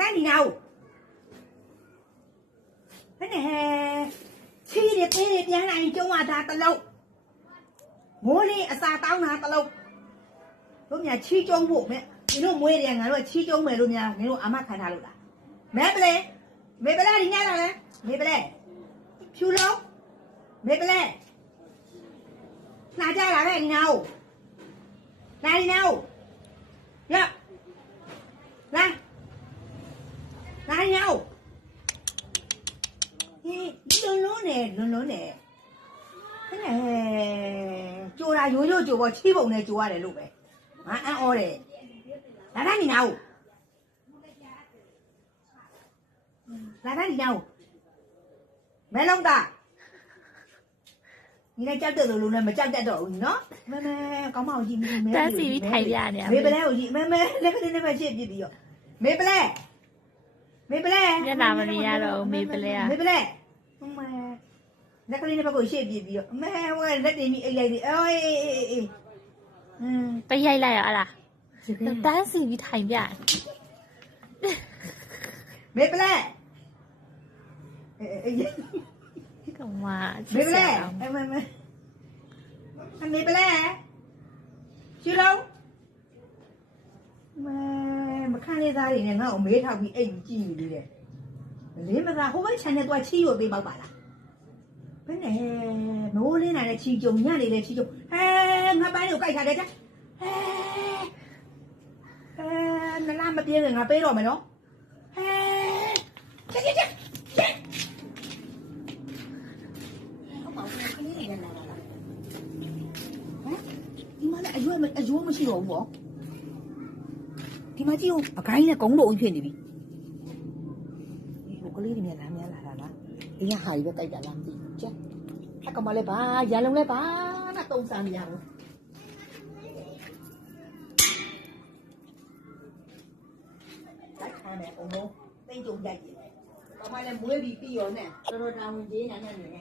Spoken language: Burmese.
တိုင်းဒီနာကိုဘယ်နဲ့ချီးရပေးရပြန်လာရင်ကျုံးရတာတလုံးမိုးလေးအစာတောင်းတာတလုံးတို့များချီးကျုံးဖို့မဲ့ဒီလိုမွေးတယ်ငါတို့ချီးကျုံးမယ်လို့များနင်တို့အာမခံထားလို့လားမဲပလဲမေပလဲဒီညလာလဲမေပလဲဖြူလုံးမေပလဲနာကြလာခဲ့ဒီနာကိုလာဒီနာကိုရလာလာဒီနာကိုဟေးလွန်လွန်းနေဘယ်နဲ့ကြိုးတာရိုးရိုးကြိုးပေါ်ချီးပုံနဲ့ကြိုးရတယ်လို့ပဲငါအံ့ဩတယ်လာတိုင်းဒီနာကိုလာတိုင်းဒီနာကိုမဲလုံးတာ你来叫得了路呢，没叫得到，喏，妹妹，刚好去没。但是你太远了。没不来，我去，妹妹，那个那边去别的哟，没不来，没不来。你哪么没呀喽？没不来啊？没不来，妹，那个那边给我去别的哟，妹，我那里面来的，哎，嗯。不来了啊啦？但是你太远。没不来。哎。干嘛？没不来，哎妹，还没不来，去喽。没看见啥人呢？我没他比哎记忆的嘞，你们啥？后边前天多汽油被包罢了。本来我那来汽油，你那来汽油，哎，我把你盖下来着，那那么别人啊背了没咯？去。အယိုးမရှိတော့ဘူးဗောဒီမှာကြည့်ဦးအကိုင်းနဲ့ကုန်းလို့ဖြစ်နေပြီဟိုကလေးတွေများလမ်းများလာတာလားအင်းဟာကြီးပဲကြိုက်တာလားမသိဘူးချက်ထက်ကမလဲပါရန်လုံးလဲပါငါတုံးစားနေရဘူးတိုက်ခါနဲ့အုံလုံးတိတ်ကြုံတိုက်တယ်ဘာမှလည်းမွေးပြီးပြီးရောနဲ့တော်တော်တောင်းဝင်ကြီးနေနေ